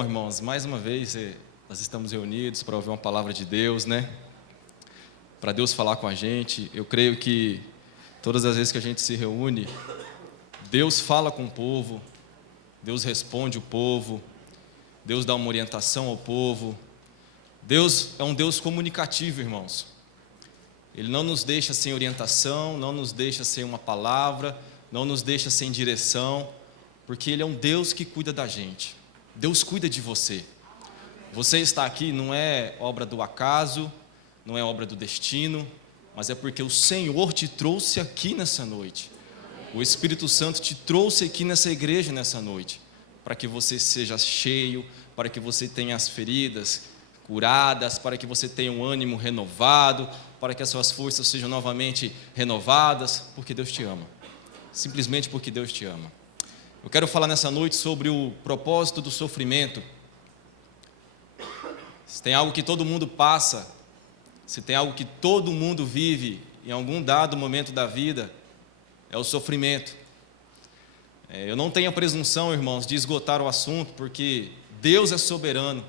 bom, irmãos, mais uma vez nós estamos reunidos para ouvir uma palavra de Deus, né? Para Deus falar com a gente. Eu creio que todas as vezes que a gente se reúne, Deus fala com o povo, Deus responde o povo, Deus dá uma orientação ao povo. Deus é um Deus comunicativo, irmãos. Ele não nos deixa sem orientação, não nos deixa sem uma palavra, não nos deixa sem direção, porque Ele é um Deus que cuida da gente. Deus cuida de você. Você está aqui não é obra do acaso, não é obra do destino, mas é porque o Senhor te trouxe aqui nessa noite. O Espírito Santo te trouxe aqui nessa igreja nessa noite, para que você seja cheio, para que você tenha as feridas curadas, para que você tenha um ânimo renovado, para que as suas forças sejam novamente renovadas, porque Deus te ama. Simplesmente porque Deus te ama. Eu quero falar nessa noite sobre o propósito do sofrimento. Se tem algo que todo mundo passa, se tem algo que todo mundo vive em algum dado momento da vida, é o sofrimento. Eu não tenho a presunção, irmãos, de esgotar o assunto, porque Deus é soberano.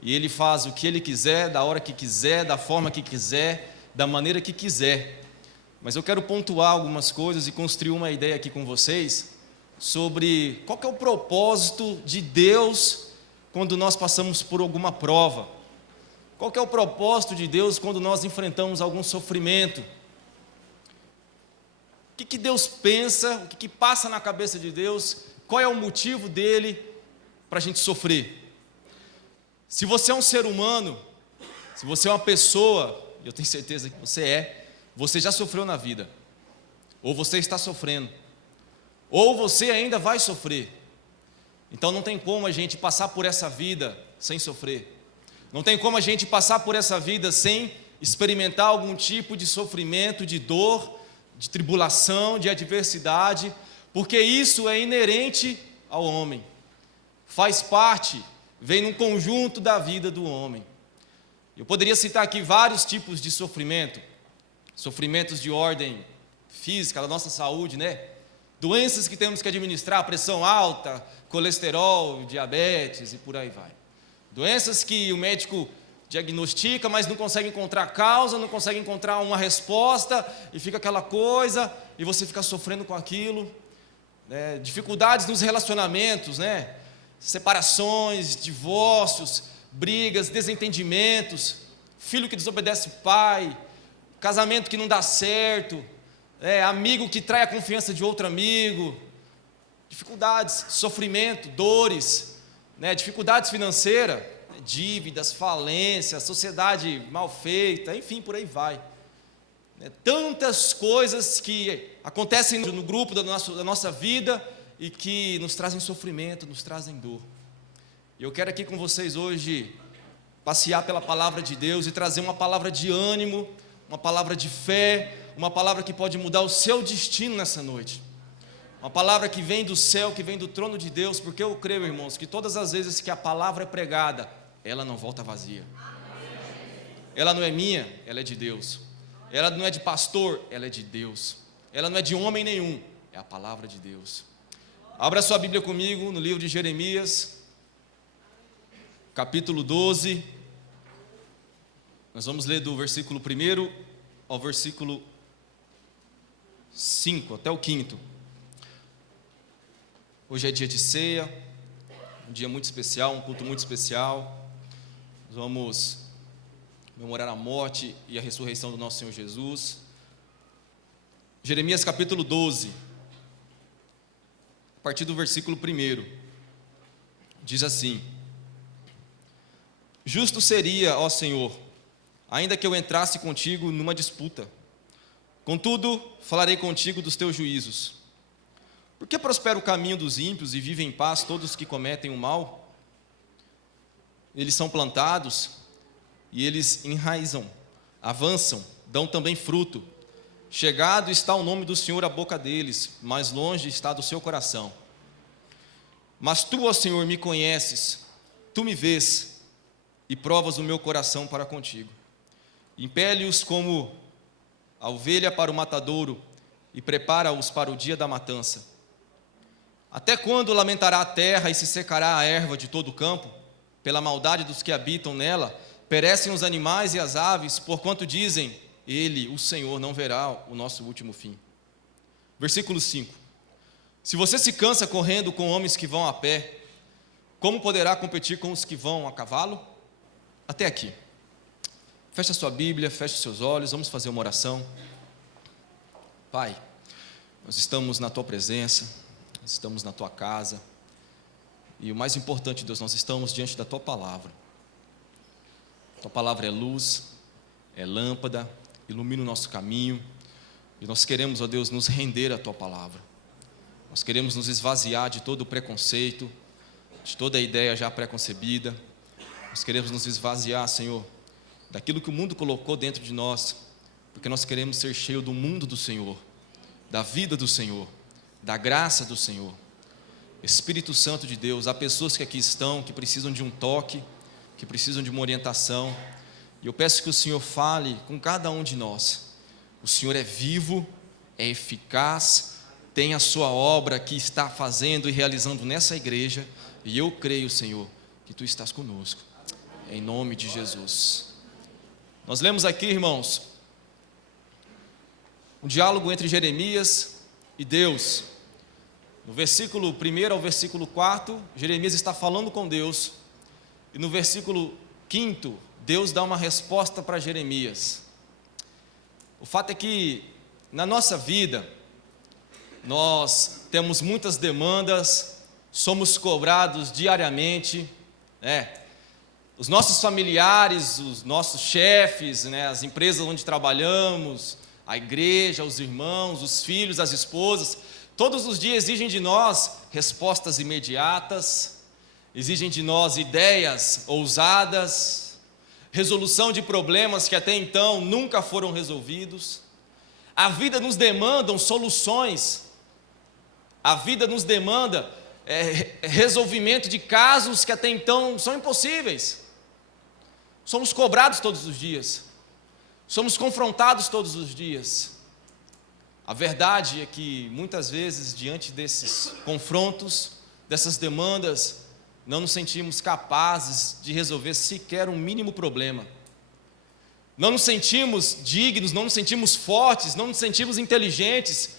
E Ele faz o que Ele quiser, da hora que quiser, da forma que quiser, da maneira que quiser. Mas eu quero pontuar algumas coisas e construir uma ideia aqui com vocês sobre qual que é o propósito de Deus quando nós passamos por alguma prova. Qual que é o propósito de Deus quando nós enfrentamos algum sofrimento? O que Deus pensa, o que passa na cabeça de Deus, qual é o motivo dele para a gente sofrer? Se você é um ser humano, se você é uma pessoa, eu tenho certeza que você já sofreu na vida, ou você está sofrendo, ou você ainda vai sofrer. Então não tem como a gente passar por essa vida sem sofrer, não tem como a gente passar por essa vida sem experimentar algum tipo de sofrimento, de dor, de tribulação, de adversidade, porque isso é inerente ao homem, faz parte, vem num conjunto da vida do homem. Eu poderia citar aqui vários tipos de sofrimento, sofrimentos de ordem física, da nossa saúde, né? Doenças que temos que administrar, pressão alta, colesterol, diabetes e por aí vai. Doenças que o médico diagnostica, mas não consegue encontrar causa, não consegue encontrar uma resposta, e fica aquela coisa, e você fica sofrendo com aquilo. Dificuldades nos relacionamentos, né? Separações, divórcios, brigas, desentendimentos, filho que desobedece pai, casamento que não dá certo, amigo que trai a confiança de outro amigo, dificuldades, sofrimento, dores, dificuldades financeiras, dívidas, falência, sociedade mal feita, enfim, por aí vai. Tantas coisas que acontecem no grupo da nossa vida e que nos trazem sofrimento, nos trazem dor. E eu quero aqui com vocês hoje passear pela palavra de Deus e trazer uma palavra de ânimo, uma palavra de fé, uma palavra que pode mudar o seu destino nessa noite. Uma palavra que vem do céu, que vem do trono de Deus, porque eu creio, irmãos, que todas as vezes que a palavra é pregada, ela não volta vazia. Ela não é minha, ela é de Deus. Ela não é de pastor, ela é de Deus. Ela não é de homem nenhum, é a palavra de Deus. Abra sua Bíblia comigo no livro de Jeremias, capítulo 12. Nós vamos ler do versículo 1 ao versículo 5, até o 5. Hoje é dia de ceia, um dia muito especial, um culto muito especial. Nós vamos comemorar a morte e a ressurreição do nosso Senhor Jesus. Jeremias capítulo 12, a partir do versículo 1, diz assim: Justo seria, ó Senhor, ainda que eu entrasse contigo numa disputa, contudo falarei contigo dos teus juízos. Por que prospera o caminho dos ímpios e vivem em paz todos os que cometem o mal? Eles são plantados e eles enraizam, avançam, dão também fruto. Chegado está o nome do Senhor à boca deles, mas longe está do seu coração. Mas tu, ó Senhor, me conheces, tu me vês e provas o meu coração para contigo. Impele-os como a ovelha para o matadouro e prepara-os para o dia da matança. Até quando lamentará a terra e se secará a erva de todo o campo? Pela maldade dos que habitam nela, perecem os animais e as aves, porquanto dizem, Ele, o Senhor, não verá o nosso último fim. Versículo 5. Se você se cansa correndo com homens que vão a pé, como poderá competir com os que vão a cavalo? Até aqui. Feche a sua Bíblia, feche os seus olhos, vamos fazer uma oração. Pai, nós estamos na Tua presença, nós estamos na Tua casa, e o mais importante, Deus, nós estamos diante da Tua palavra. Tua palavra é luz, é lâmpada, ilumina o nosso caminho, e nós queremos, ó Deus, nos render à Tua palavra. Nós queremos nos esvaziar de todo o preconceito, de toda a ideia já preconcebida. Nós queremos nos esvaziar, Senhor, daquilo que o mundo colocou dentro de nós, porque nós queremos ser cheios do mundo do Senhor, da vida do Senhor, da graça do Senhor. Espírito Santo de Deus, há pessoas que aqui estão, que precisam de um toque, que precisam de uma orientação, e eu peço que o Senhor fale com cada um de nós. O Senhor é vivo, é eficaz, tem a sua obra que está fazendo e realizando nessa igreja, e eu creio, Senhor, que Tu estás conosco, em nome de Jesus. Nós lemos aqui, irmãos, um diálogo entre Jeremias e Deus. No versículo 1 ao versículo 4, Jeremias está falando com Deus, e no versículo 5, Deus dá uma resposta para Jeremias. O fato é que, na nossa vida, nós temos muitas demandas, somos cobrados diariamente, os nossos familiares, os nossos chefes, as empresas onde trabalhamos, a igreja, os irmãos, os filhos, as esposas, todos os dias exigem de nós respostas imediatas, exigem de nós ideias ousadas, resolução de problemas que até então nunca foram resolvidos. A vida nos demanda soluções, a vida nos demanda resolvimento de casos que até então são impossíveis. Somos cobrados todos os dias, somos confrontados todos os dias. A verdade é que muitas vezes, diante desses confrontos, dessas demandas, não nos sentimos capazes de resolver sequer um mínimo problema. Não nos sentimos dignos, não nos sentimos fortes, não nos sentimos inteligentes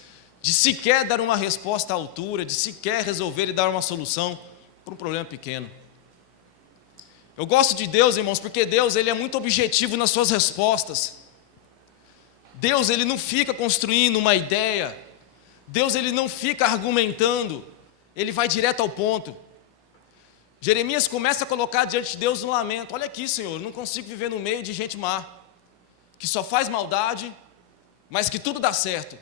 de sequer dar uma resposta à altura, de sequer resolver e dar uma solução para um problema pequeno. Eu gosto de Deus, irmãos, porque Deus, Ele é muito objetivo nas suas respostas. Deus, Ele não fica construindo uma ideia. Deus, Ele não fica argumentando. Ele vai direto ao ponto. Jeremias começa a colocar diante de Deus um lamento. Olha aqui, Senhor, eu não consigo viver no meio de gente má, que só faz maldade, mas que tudo dá certo.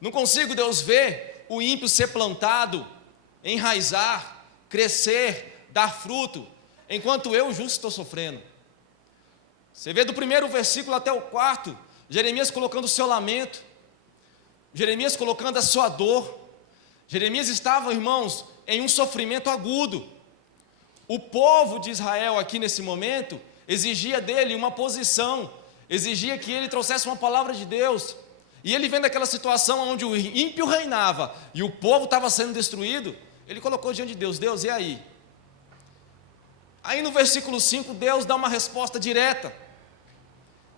Não consigo, Deus, ver o ímpio ser plantado, enraizar, crescer, dar fruto, enquanto eu, justo, estou sofrendo. Você vê do primeiro versículo até o 4, Jeremias colocando o seu lamento, Jeremias colocando a sua dor. Jeremias estava, irmãos, em um sofrimento agudo. O povo de Israel aqui nesse momento exigia dele uma posição, exigia que ele trouxesse uma palavra de Deus. E ele vendo aquela situação onde o ímpio reinava e o povo estava sendo destruído, ele colocou diante de Deus: Deus, e aí? Aí no versículo 5, Deus dá uma resposta direta.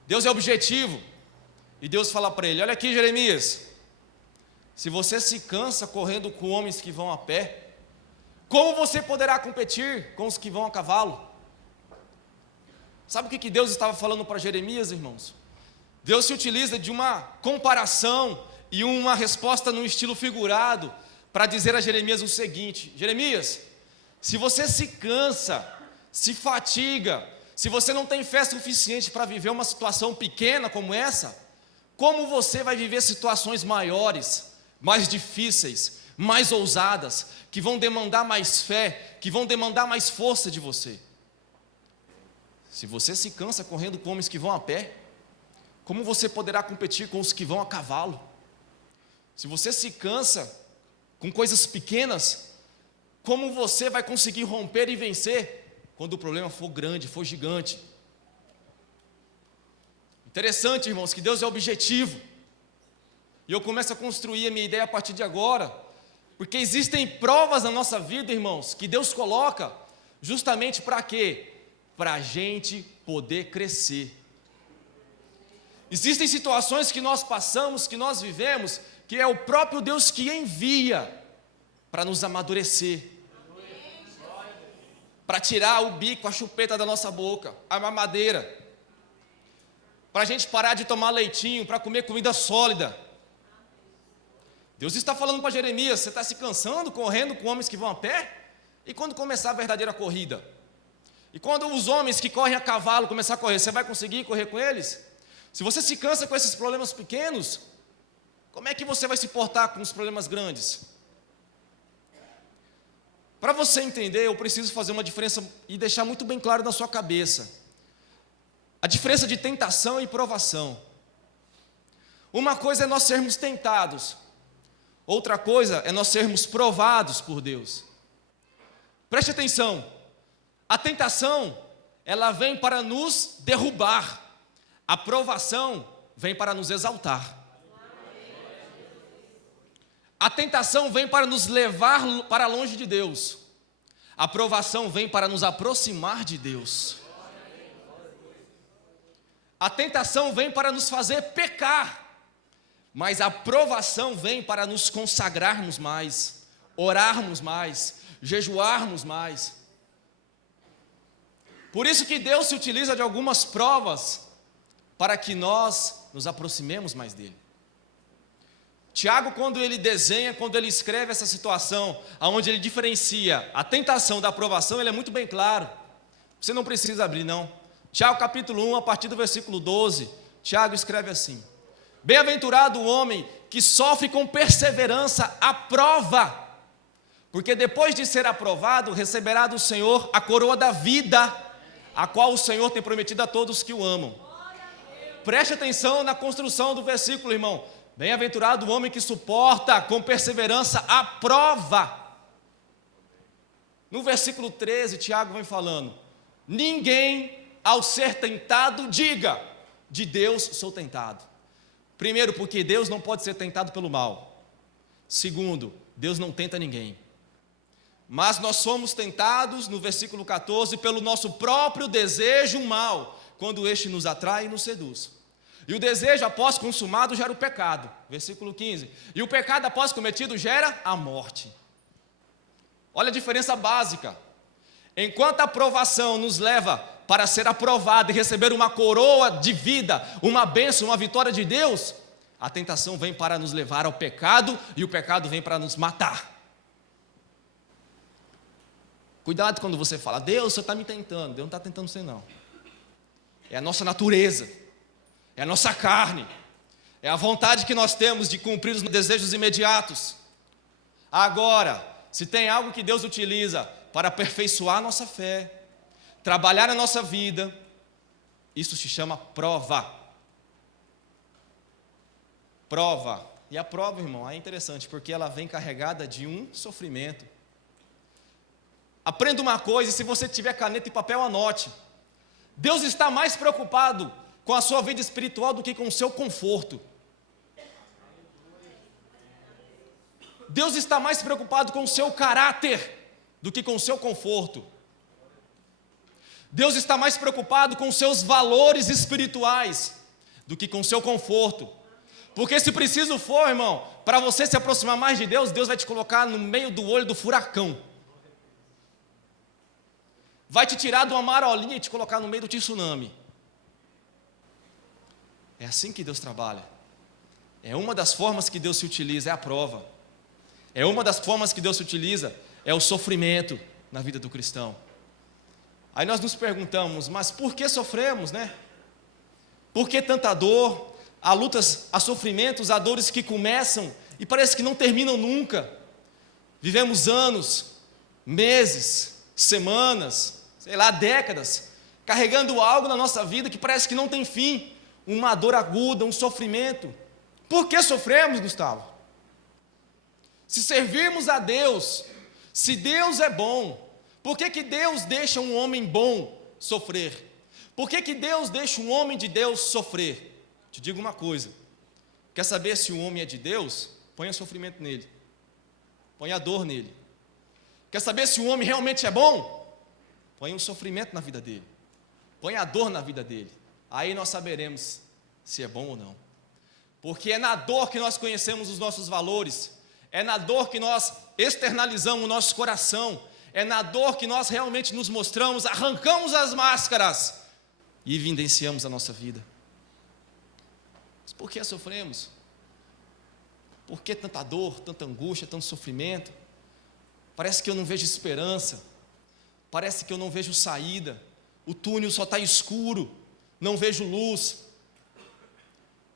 Deus é objetivo. E Deus fala para ele: olha aqui, Jeremias, se você se cansa correndo com homens que vão a pé, como você poderá competir com os que vão a cavalo? Sabe o que Deus estava falando para Jeremias, irmãos? Deus se utiliza de uma comparação e uma resposta num estilo figurado para dizer a Jeremias o seguinte: Jeremias, se você se cansa, se fatiga, se você não tem fé suficiente para viver uma situação pequena como essa, como você vai viver situações maiores, mais difíceis, mais ousadas, que vão demandar mais fé, que vão demandar mais força de você? Se você se cansa correndo com homens que vão a pé, como você poderá competir com os que vão a cavalo? Se você se cansa com coisas pequenas, como você vai conseguir romper e vencer quando o problema for grande, for gigante? Interessante, irmãos, que Deus é objetivo. E eu começo a construir a minha ideia a partir de agora, Porque existem provas na nossa vida, irmãos, que Deus coloca justamente para quê? Para a gente poder crescer. Existem situações que nós passamos, que nós vivemos, que é o próprio Deus que envia para nos amadurecer, para tirar o bico, a chupeta da nossa boca, a mamadeira, para a gente parar de tomar leitinho, para comer comida sólida. Deus está falando para Jeremias: você está se cansando, correndo com homens que vão a pé? E quando começar a verdadeira corrida? E quando os homens que correm a cavalo começar a correr, você vai conseguir correr com eles? Se você se cansa com esses problemas pequenos, como é que você vai se portar com os problemas grandes? Para você entender, eu preciso fazer uma diferença e deixar muito bem claro na sua cabeça a diferença de tentação e provação. Uma coisa é nós sermos tentados, outra coisa é nós sermos provados por Deus. Preste atenção, a tentação, ela vem para nos derrubar, a provação vem para nos exaltar. A tentação vem para nos levar para longe de Deus, a provação vem para nos aproximar de Deus. A tentação vem para nos fazer pecar, mas a provação vem para nos consagrarmos mais, orarmos mais, jejuarmos mais. Por isso que Deus se utiliza de algumas provas para que nós nos aproximemos mais dele. Tiago, quando ele desenha, quando ele escreve essa situação, onde ele diferencia a tentação da aprovação, ele é muito bem claro. Você não precisa abrir, não. Tiago capítulo 1, a partir do versículo 12, Tiago escreve assim: bem-aventurado o homem que sofre com perseverança a prova, porque depois de ser aprovado, receberá do Senhor a coroa da vida, a qual o Senhor tem prometido a todos que o amam. Preste atenção na construção do versículo, irmão. Bem-aventurado o homem que suporta com perseverança a prova. No versículo 13, Tiago vem falando: ninguém, ao ser tentado, diga, de Deus sou tentado. Primeiro, porque Deus não pode ser tentado pelo mal. Segundo, Deus não tenta ninguém. Mas nós somos tentados, no versículo 14, pelo nosso próprio desejo mal, quando este nos atrai e nos seduz. E o desejo após consumado gera o pecado, versículo 15. E o pecado após cometido gera a morte. Olha a diferença básica. Enquanto a aprovação nos leva para ser aprovado e receber uma coroa de vida, uma bênção, uma vitória de Deus, a tentação vem para nos levar ao pecado e o pecado vem para nos matar. Cuidado quando você fala: Deus, você está me tentando. Deus não está tentando você, não. É a nossa natureza, é a nossa carne, é a vontade que nós temos de cumprir os desejos imediatos. Agora, se tem algo que Deus utiliza para aperfeiçoar a nossa fé, trabalhar na nossa vida, isso se chama prova. Prova. E a prova, irmão, é interessante, porque ela vem carregada de um sofrimento. Aprenda uma coisa, e se você tiver caneta e papel, anote. Deus está mais preocupado com a sua vida espiritual do que com o seu conforto. Deus está mais preocupado com o seu caráter do que com o seu conforto. Deus está mais preocupado com os seus valores espirituais do que com o seu conforto. Porque se preciso for, irmão, para você se aproximar mais de Deus, Deus vai te colocar no meio do olho do furacão. Vai te tirar de uma marolinha e te colocar no meio do tsunami. É assim que Deus trabalha. É uma das formas que Deus se utiliza, é a prova. É uma das formas que Deus se utiliza, é o sofrimento na vida do cristão. Aí nós nos perguntamos: mas por que sofremos, né? Por que tanta dor? Há lutas, há sofrimentos, há dores que começam e parece que não terminam nunca. Vivemos anos, meses, semanas, sei lá, décadas, carregando algo na nossa vida que parece que não tem fim. Uma dor aguda, um sofrimento. Por que sofremos, Gustavo? Se servirmos a Deus, se Deus é bom, por que Deus deixa um homem bom sofrer? Por que Deus deixa um homem de Deus sofrer? Te digo uma coisa: quer saber se o homem é de Deus? Ponha sofrimento nele. Põe a dor nele. Quer saber se o homem realmente é bom? Põe um sofrimento na vida dele. Põe a dor na vida dele. Aí nós saberemos se é bom ou não. Porque é na dor que nós conhecemos os nossos valores. É na dor que nós externalizamos o nosso coração. É na dor que nós realmente nos mostramos, arrancamos as máscaras e evidenciamos a nossa vida. Mas por que sofremos? Por que tanta dor, tanta angústia, tanto sofrimento? Parece que eu não vejo esperança. Parece que eu não vejo saída. O túnel só está escuro. Não vejo luz.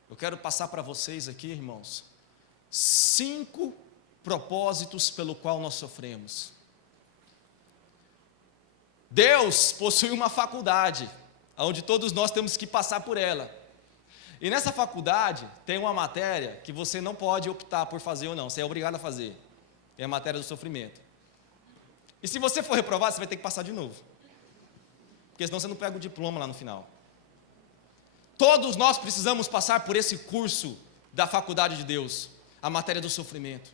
Eu quero passar para vocês aqui, irmãos, 5 propósitos pelo qual nós sofremos. Deus possui uma faculdade, onde todos nós temos que passar por ela. E nessa faculdade tem uma matéria que você não pode optar por fazer ou não, você é obrigado a fazer. É a matéria do sofrimento. E se você for reprovado, você vai ter que passar de novo. Porque senão você não pega o diploma lá no final. Todos nós precisamos passar por esse curso da faculdade de Deus, a matéria do sofrimento.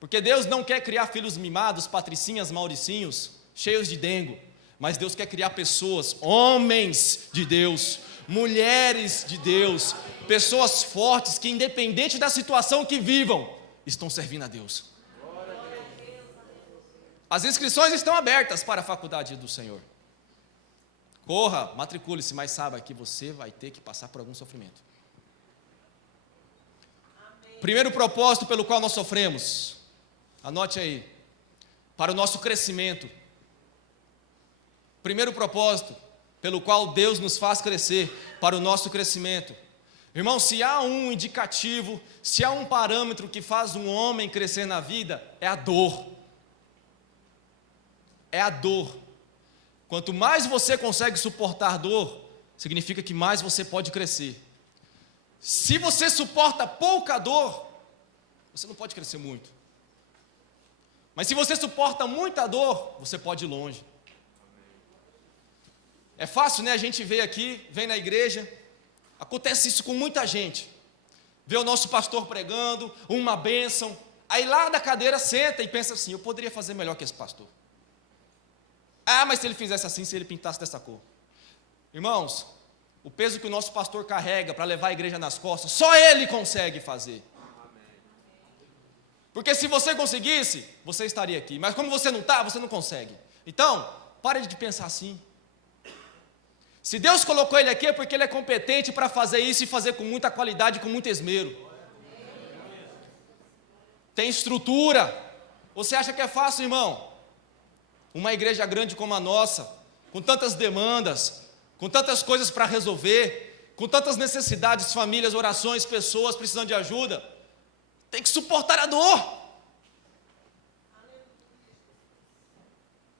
Porque Deus não quer criar filhos mimados, patricinhas, mauricinhos, cheios de dengo, mas Deus quer criar pessoas, homens de Deus, mulheres de Deus, pessoas fortes que, independente da situação que vivam, estão servindo a Deus. As inscrições estão abertas para a faculdade do Senhor. Corra, matricule-se, mas saiba que você vai ter que passar por algum sofrimento. Primeiro propósito pelo qual nós sofremos, anote aí, para o nosso crescimento. Primeiro propósito pelo qual Deus nos faz crescer, para o nosso crescimento. Irmão, se há um indicativo, se há um parâmetro que faz um homem crescer na vida, é a dor. É a dor. Quanto mais você consegue suportar dor, significa que mais você pode crescer. Se você suporta pouca dor, você não pode crescer muito. Mas se você suporta muita dor, você pode ir longe. É fácil, né? A gente vê aqui, vem na igreja, acontece isso com muita gente. Vê o nosso pastor pregando, uma bênção, aí lá da cadeira senta e pensa assim: eu poderia fazer melhor que esse pastor. Ah, mas se ele fizesse assim, se ele pintasse dessa cor. Irmãos, o peso que o nosso pastor carrega para levar a igreja nas costas, só ele consegue fazer. Porque se você conseguisse, você estaria aqui. Mas como você não está, você não consegue. Então, pare de pensar assim. Se Deus colocou ele aqui é porque ele é competente para fazer isso e fazer com muita qualidade, com muito esmero. Tem estrutura. Você acha que é fácil, irmão? Uma igreja grande como a nossa, com tantas demandas, com tantas coisas para resolver, com tantas necessidades, famílias, orações, pessoas precisando de ajuda, tem que suportar a dor.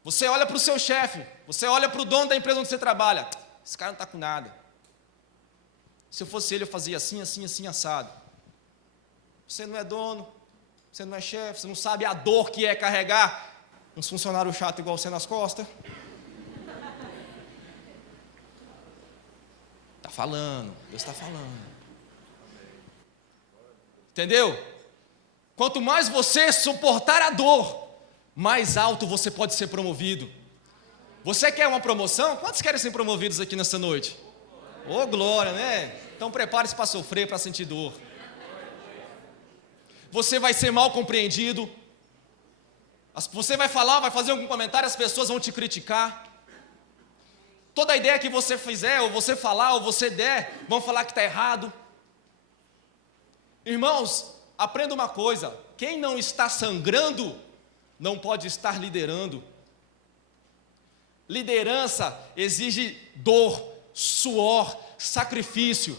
Você olha para o seu chefe, você olha para o dono da empresa onde você trabalha, esse cara não está com nada. Se eu fosse ele, eu fazia assim, assim, assim, assado. Você não é dono, você não é chefe, você não sabe a dor que é carregar uns funcionários chatos igual você nas costas. Está falando, Deus está falando. Entendeu? Quanto mais você suportar a dor, mais alto você pode ser promovido. Você quer uma promoção? Quantos querem ser promovidos aqui nessa noite? Ô, glória, né? Então prepare-se para sofrer, para sentir dor. Você vai ser mal compreendido. Você vai falar, vai fazer algum comentário, as pessoas vão te criticar. Toda ideia que você fizer, ou você falar, ou você der, vão falar que está errado. Irmãos, aprenda uma coisa: quem não está sangrando, não pode estar liderando. Liderança exige dor, suor, sacrifício.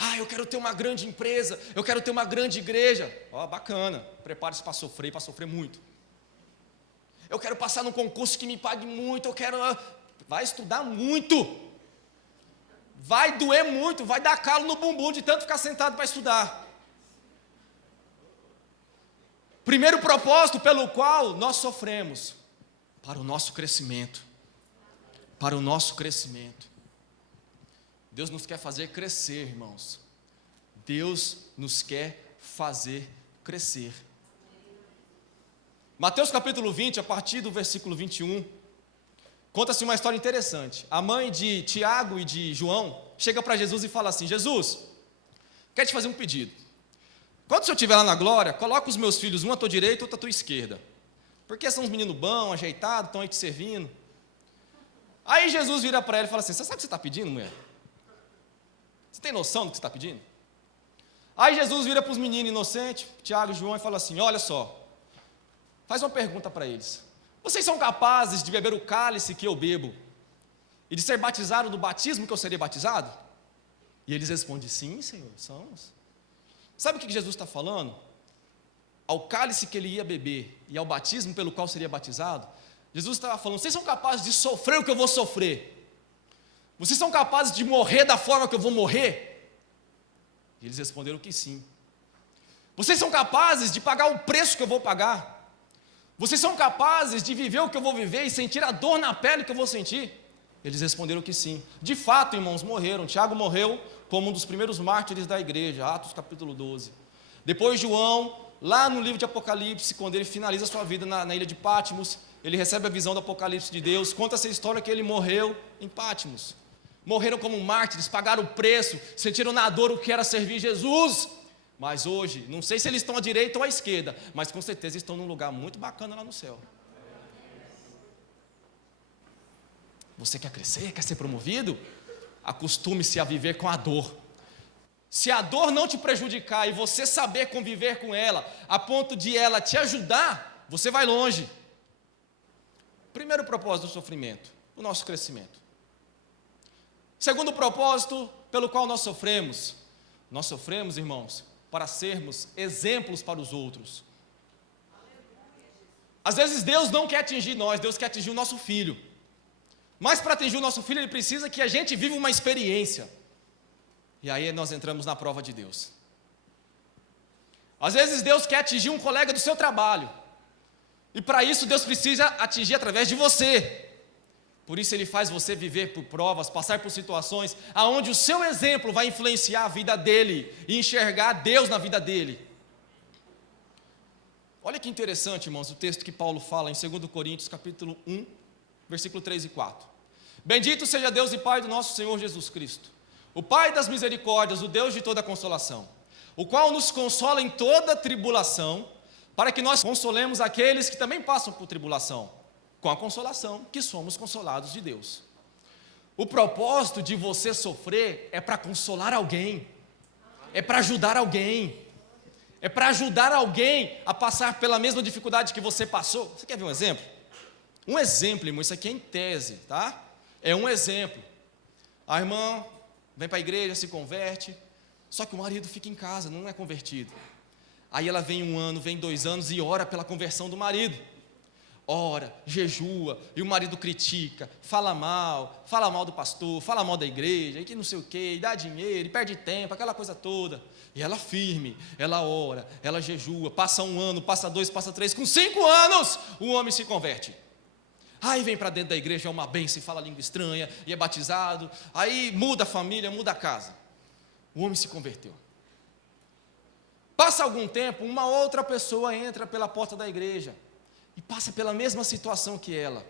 Ah, eu quero ter uma grande empresa, eu quero ter uma grande igreja. Ó, bacana, prepare-se para sofrer muito. Eu quero passar num concurso que me pague muito, eu quero... Vai estudar muito. Vai doer muito, vai dar calo no bumbum de tanto ficar sentado para estudar. Primeiro propósito pelo qual nós sofremos, para o nosso crescimento. Para o nosso crescimento. Deus nos quer fazer crescer, irmãos. Deus nos quer fazer crescer. Mateus capítulo 20, a partir do versículo 21, conta-se uma história interessante. A mãe de Tiago e de João chega para Jesus e fala assim: Jesus, quero te fazer um pedido. Quando o Senhor estiver lá na glória, coloca os meus filhos, um à tua direita e outro à tua esquerda. Porque são uns meninos bons, ajeitados, estão aí te servindo. Aí Jesus vira para ela e fala assim: você sabe o que você está pedindo, mulher? Você tem noção do que você está pedindo? Aí Jesus vira para os meninos inocentes, Tiago e João, e fala assim: olha só, faz uma pergunta para eles. Vocês são capazes de beber o cálice que eu bebo e de ser batizados do batismo que eu serei batizado? E eles respondem: sim, Senhor, somos. Sabe o que Jesus está falando? Ao cálice que ele ia beber e ao batismo pelo qual seria batizado, Jesus estava falando: vocês são capazes de sofrer o que eu vou sofrer? Vocês são capazes de morrer da forma que eu vou morrer? E eles responderam que sim. Vocês são capazes de pagar o preço que eu vou pagar? Vocês são capazes de viver o que eu vou viver e sentir a dor na pele que eu vou sentir? Eles responderam que sim. De fato, irmãos, morreram. Tiago morreu como um dos primeiros mártires da igreja, Atos capítulo 12. Depois João, lá no livro de Apocalipse, quando ele finaliza a sua vida na ilha de Patmos, ele recebe a visão do Apocalipse de Deus, conta essa história que ele morreu em Patmos. Morreram como mártires, pagaram o preço, sentiram na dor o que era servir Jesus. Mas hoje, não sei se eles estão à direita ou à esquerda, mas com certeza estão num lugar muito bacana lá no céu. Você quer crescer? Quer ser promovido? Acostume-se a viver com a dor. Se a dor não te prejudicar e você saber conviver com ela, a ponto de ela te ajudar, você vai longe. Primeiro propósito do sofrimento, o nosso crescimento. Segundo propósito pelo qual nós sofremos, irmãos, para sermos exemplos para os outros. Às vezes Deus não quer atingir nós, Deus quer atingir o nosso filho. Mas para atingir o nosso filho, Ele precisa que a gente viva uma experiência. E aí nós entramos na prova de Deus. Às vezes Deus quer atingir um colega do seu trabalho. E para isso Deus precisa atingir através de você. Por isso Ele faz você viver por provas, passar por situações aonde o seu exemplo vai influenciar a vida dele e enxergar Deus na vida dele. Olha que interessante, irmãos, o texto que Paulo fala em 2 Coríntios, capítulo 1, versículo 3 e 4. Bendito seja Deus e Pai do nosso Senhor Jesus Cristo, o Pai das misericórdias, o Deus de toda consolação, o qual nos consola em toda tribulação, para que nós consolemos aqueles que também passam por tribulação, com a consolação que somos consolados de Deus. O propósito de você sofrer é para consolar alguém, é para ajudar alguém, é para ajudar alguém a passar pela mesma dificuldade que você passou. Você quer ver um exemplo? Um exemplo, irmão, isso aqui é em tese, tá? É um exemplo. A irmã vem para a igreja, se converte, só que o marido fica em casa, não é convertido. Aí ela vem 1 ano, vem 2 anos e ora pela conversão do marido. Ora, jejua, e o marido critica, fala mal do pastor, fala mal da igreja, e que não sei o quê, e dá dinheiro, e perde tempo, aquela coisa toda. E ela firme, ela ora, ela jejua, passa 1 ano, passa 2, passa 3, com 5 anos, o homem se converte. Aí vem para dentro da igreja, é uma bênção, e fala língua estranha, e é batizado, aí muda a família, muda a casa. O homem se converteu. Passa algum tempo, uma outra pessoa entra pela porta da igreja, e passa pela mesma situação que ela.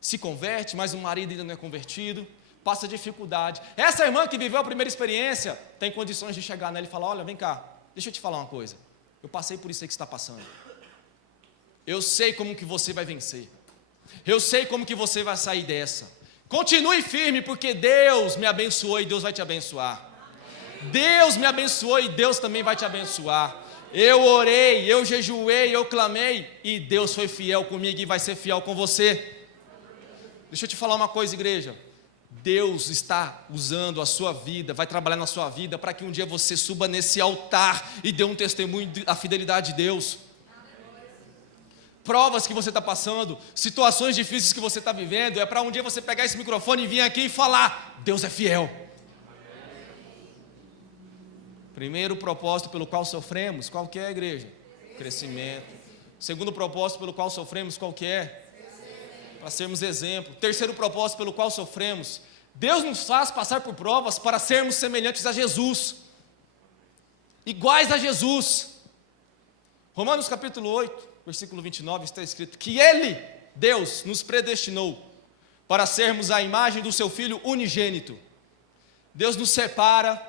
Se converte, mas o marido ainda não é convertido, passa dificuldade. Essa irmã que viveu a primeira experiência, tem condições de chegar nela e falar: olha, vem cá, deixa eu te falar uma coisa. Eu passei por isso aí que você está passando. Eu sei como que você vai vencer. Eu sei como que você vai sair dessa. Continue firme, porque Deus me abençoou e Deus vai te abençoar. Deus me abençoou e Deus também vai te abençoar. Eu orei, eu jejuei, eu clamei, e Deus foi fiel comigo e vai ser fiel com você. Deixa eu te falar uma coisa, igreja. Deus está usando a sua vida, vai trabalhar na sua vida, para que um dia você suba nesse altar e dê um testemunho da fidelidade de Deus. Provas que você está passando, situações difíceis que você está vivendo, é para um dia você pegar esse microfone e vir aqui e falar: Deus é fiel. Primeiro propósito pelo qual sofremos, qual que é, igreja? Crescimento. Segundo propósito pelo qual sofremos, qual que é? Para sermos exemplo. Terceiro propósito pelo qual sofremos, Deus nos faz passar por provas para sermos semelhantes a Jesus, iguais a Jesus. Romanos capítulo 8, versículo 29, está escrito que Ele, Deus, nos predestinou para sermos a imagem do seu Filho unigênito. Deus nos separa,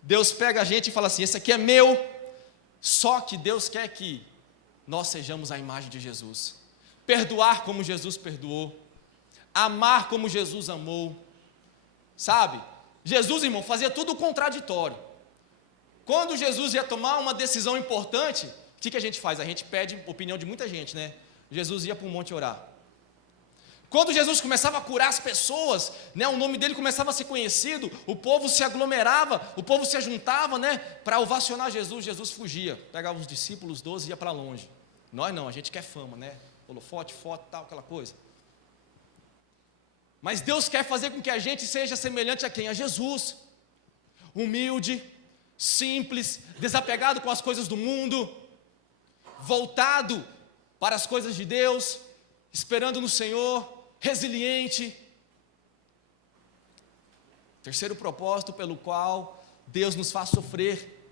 Deus pega a gente e fala assim, esse aqui é meu, só que Deus quer que nós sejamos a imagem de Jesus. Perdoar como Jesus perdoou, amar como Jesus amou, sabe? Jesus, irmão, fazia tudo contraditório. Quando Jesus ia tomar uma decisão importante, o que a gente faz? A gente pede opinião de muita gente, né? Jesus ia para um monte orar. Quando Jesus começava a curar as pessoas, né, o nome dele começava a ser conhecido, o povo se aglomerava, o povo se juntava, né, para ovacionar Jesus. Jesus fugia, pegava os discípulos, 12 e ia para longe. Nós não, a gente quer fama, né? Holofote, foto, tal, aquela coisa. Mas Deus quer fazer com que a gente seja semelhante a quem? A Jesus. Humilde, simples, desapegado com as coisas do mundo, voltado para as coisas de Deus, esperando no Senhor, resiliente. Terceiro propósito pelo qual Deus nos faz sofrer,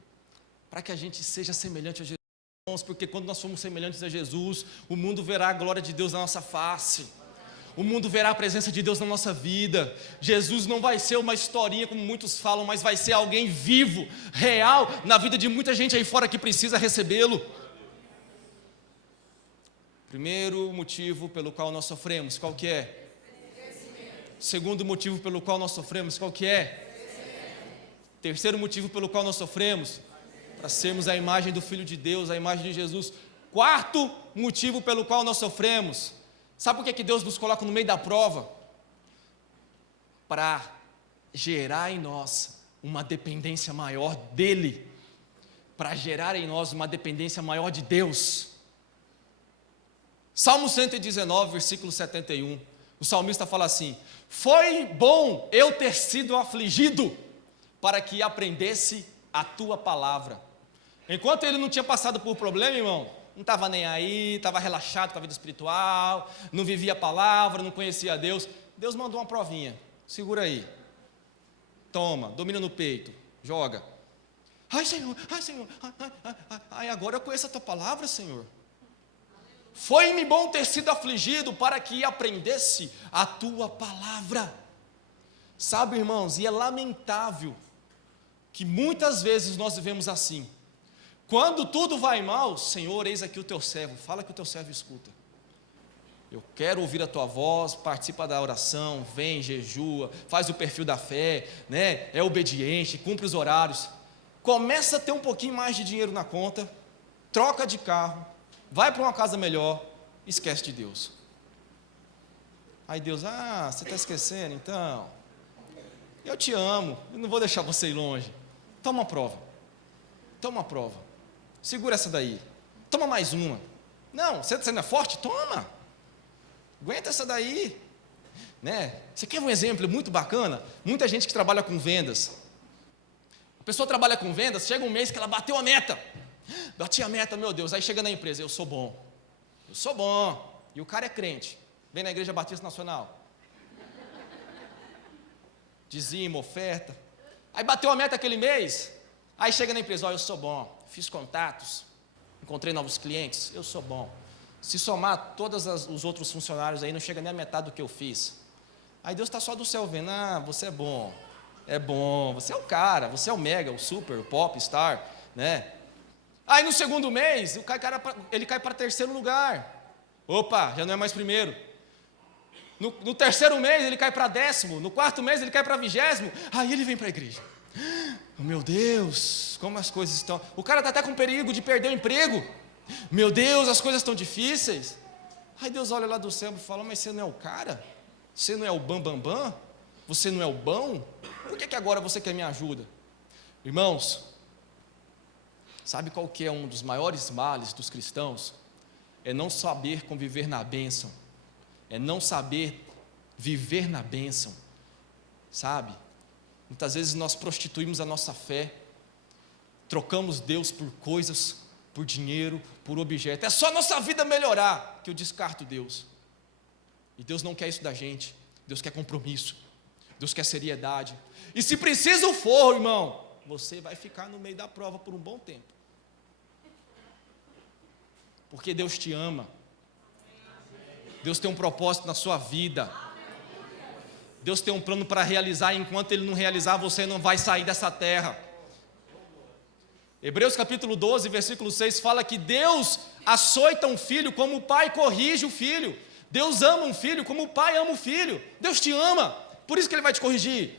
para que a gente seja semelhante a Jesus, porque quando nós somos semelhantes a Jesus, o mundo verá a glória de Deus na nossa face, o mundo verá a presença de Deus na nossa vida. Jesus não vai ser uma historinha como muitos falam, mas vai ser alguém vivo, real, na vida de muita gente aí fora que precisa recebê-lo. Primeiro motivo pelo qual nós sofremos, qual que é? Segundo motivo pelo qual nós sofremos, qual que é? Terceiro motivo pelo qual nós sofremos, para sermos a imagem do Filho de Deus, a imagem de Jesus. Quarto motivo pelo qual nós sofremos, sabe por que Deus nos coloca no meio da prova? Para gerar em nós uma dependência maior dEle, para gerar em nós uma dependência maior de Deus. Salmo 119, versículo 71, o salmista fala assim: foi bom eu ter sido afligido, para que aprendesse a tua palavra. Enquanto ele não tinha passado por problema, irmão, não estava nem aí, estava relaxado com a vida espiritual, não vivia a palavra, não conhecia a Deus. Deus mandou uma provinha, segura aí, toma, domina no peito, joga. Ai Senhor, agora eu conheço a tua palavra, Senhor. Foi-me bom ter sido afligido para que aprendesse a tua palavra. Sabe, irmãos, e é lamentável que muitas vezes nós vivemos assim. Quando tudo vai mal, Senhor, eis aqui o teu servo, fala que o teu servo escuta. Eu quero ouvir a tua voz, participa da oração, vem, jejua, faz o perfil da fé, né? É obediente, cumpre os horários. Começa a ter um pouquinho mais de dinheiro na conta, troca de carro, vai para uma casa melhor, esquece de Deus. Aí Deus, você está esquecendo então? Eu te amo, eu não vou deixar você ir longe. Toma uma prova, segura essa daí, toma mais uma. Não, você não é forte? Toma, aguenta essa daí, né? Você quer um exemplo muito bacana? Muita gente que trabalha com vendas, a pessoa trabalha com vendas, chega um mês que ela bateu a meta, bati a meta, meu Deus, aí chega na empresa, eu sou bom, e o cara é crente, vem na Igreja Batista Nacional, dizima, oferta, aí bateu a meta aquele mês, aí chega na empresa, eu sou bom, fiz contatos, encontrei novos clientes, eu sou bom, se somar todos os outros funcionários aí, não chega nem a metade do que eu fiz, aí Deus está só do céu vendo, você é bom, você é o cara, você é o mega, o super, o pop, star, né? Aí no segundo mês, ele cai para terceiro lugar, opa, já não é mais primeiro. No terceiro mês ele cai para 10º, no quarto mês ele cai para 20º, aí ele vem para a igreja. Meu Deus, como as coisas estão. O cara está até com perigo de perder o emprego. Meu Deus, as coisas estão difíceis. Aí Deus olha lá do céu e fala: mas você não é o cara? Você não é o bam? Você não é o bom? Por que agora você quer minha ajuda? Irmãos, sabe qual que é um dos maiores males dos cristãos? É não saber conviver na bênção, é não saber viver na bênção, sabe? Muitas vezes nós prostituímos a nossa fé, trocamos Deus por coisas, por dinheiro, por objeto. É só nossa vida melhorar que eu descarto Deus. E Deus não quer isso da gente. Deus quer compromisso, Deus quer seriedade. E se preciso for, irmão, você vai ficar no meio da prova por um bom tempo. porque Deus te ama. Deus tem um propósito na sua vida. Deus tem um plano para realizar, e enquanto Ele não realizar, você não vai sair dessa terra. Hebreus capítulo 12, versículo 6 fala que Deus açoita um filho como o pai corrige o filho. Deus ama um filho como o pai ama o filho. Deus te ama, por isso que Ele vai te corrigir.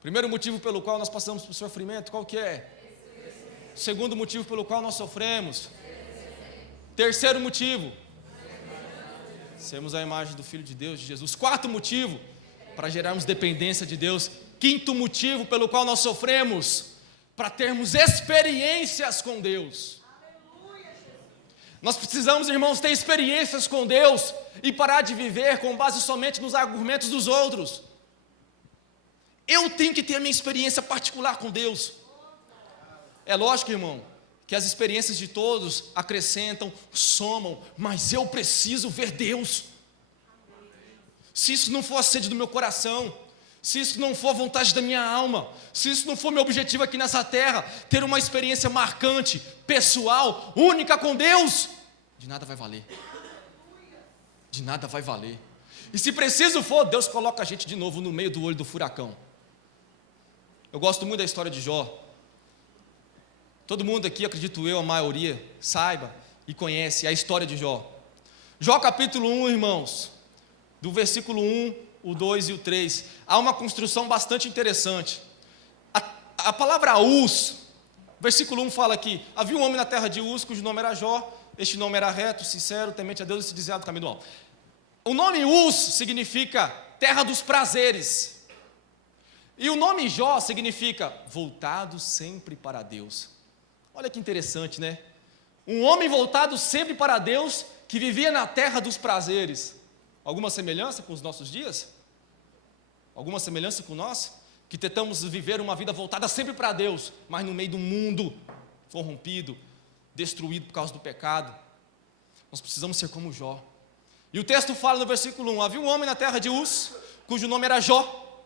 Primeiro motivo pelo qual nós passamos por sofrimento, qual que é? Segundo motivo pelo qual nós sofremos. Terceiro motivo, sermos a imagem do Filho de Deus, de Jesus. Quarto motivo, para gerarmos dependência de Deus. Quinto motivo pelo qual nós sofremos, para termos experiências com Deus. Nós precisamos, irmãos, ter experiências com Deus e parar de viver com base somente nos argumentos dos outros. Eu tenho que ter a minha experiência particular com Deus. É lógico, irmão, que as experiências de todos acrescentam, somam, mas eu preciso ver Deus. Se isso não for a sede do meu coração, se isso não for a vontade da minha alma, se isso não for meu objetivo aqui nessa terra, ter uma experiência marcante, pessoal, única com Deus, de nada vai valer. De nada vai valer. E se preciso for, Deus coloca a gente de novo no meio do olho do furacão. Eu gosto muito da história de Jó. Todo mundo aqui, acredito eu, a maioria, saiba e conhece a história de Jó. Jó capítulo 1, irmãos, do versículo 1, o 2 e o 3, há uma construção bastante interessante. A palavra Uz, versículo 1 fala aqui: havia um homem na terra de Uz, cujo nome era Jó, este nome era reto, sincero, temente a Deus e se desviava do caminho do mal. O nome Uz significa terra dos prazeres, e o nome Jó significa voltado sempre para Deus. Olha que interessante, né? Um homem voltado sempre para Deus, que vivia na terra dos prazeres. Alguma semelhança com os nossos dias? Alguma semelhança com nós? Que tentamos viver uma vida voltada sempre para Deus, mas no meio do mundo corrompido, destruído por causa do pecado. Nós precisamos ser como Jó. E o texto fala no versículo 1: havia um homem na terra de Uz, cujo nome era Jó,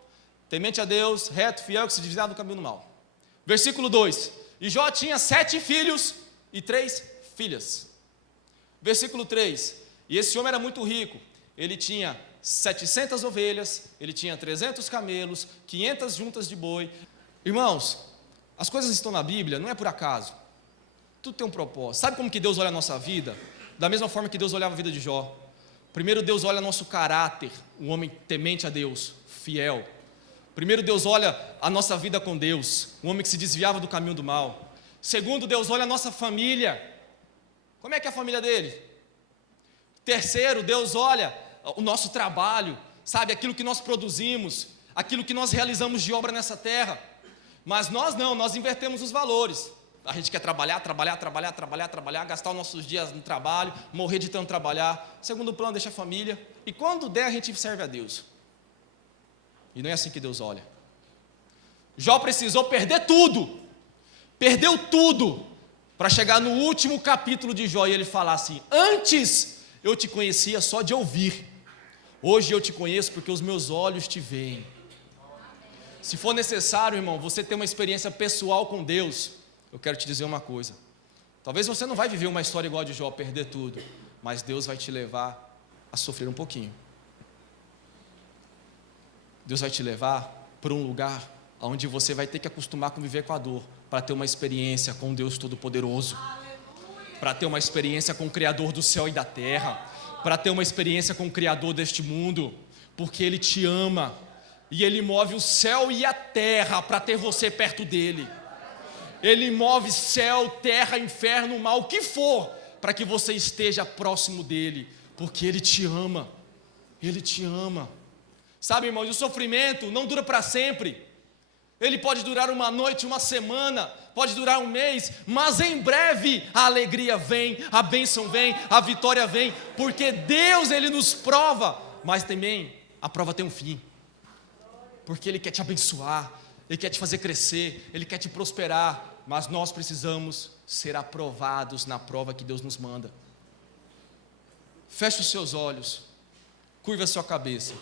temente a Deus, reto, fiel, que se desviava do caminho do mal. Versículo 2: e Jó tinha 7 filhos e 3 filhas. Versículo 3: e esse homem era muito rico. Ele tinha 700 ovelhas, ele tinha 300 camelos, 500 juntas de boi. Irmãos, as coisas estão na Bíblia, não é por acaso. Tudo tem um propósito. Sabe como que Deus olha a nossa vida? Da mesma forma que Deus olhava a vida de Jó. Primeiro, Deus olha nosso caráter, um homem temente a Deus, fiel. Primeiro, Deus olha a nossa vida com Deus, um homem que se desviava do caminho do mal. Segundo, Deus olha a nossa família. Como é que é a família dele? Terceiro, Deus olha o nosso trabalho, sabe, aquilo que nós produzimos, aquilo que nós realizamos de obra nessa terra. Mas nós não, nós invertemos os valores. A gente quer trabalhar, gastar os nossos dias no trabalho, morrer de tanto trabalhar. Segundo plano, deixa a família. E quando der, a gente serve a Deus. E não é assim que Deus olha. Jó precisou perder tudo. Perdeu tudo para chegar no último capítulo de Jó e ele falar assim: antes eu te conhecia só de ouvir, hoje eu te conheço porque os meus olhos te veem. Se for necessário, irmão, você ter uma experiência pessoal com Deus, eu quero te dizer uma coisa: talvez você não vai viver uma história igual a de Jó, perder tudo, mas Deus vai te levar a sofrer um pouquinho. Deus vai te levar para um lugar onde você vai ter que acostumar a conviver com a dor, para ter uma experiência com Deus Todo-Poderoso, para ter uma experiência com o Criador do céu e da terra, para ter uma experiência com o Criador deste mundo, porque Ele te ama, e Ele move o céu e a terra para ter você perto dEle. Ele move céu, terra, inferno, mal, o que for, para que você esteja próximo dEle, porque Ele te ama, Ele te ama. Sabe, irmãos, o sofrimento não dura para sempre. Ele pode durar uma noite, uma semana, pode durar um mês, mas em breve a alegria vem, a bênção vem, a vitória vem, porque Deus, Ele nos prova, mas também a prova tem um fim, porque Ele quer te abençoar, Ele quer te fazer crescer, Ele quer te prosperar, mas nós precisamos ser aprovados na prova que Deus nos manda. Feche os seus olhos, curva a sua cabeça.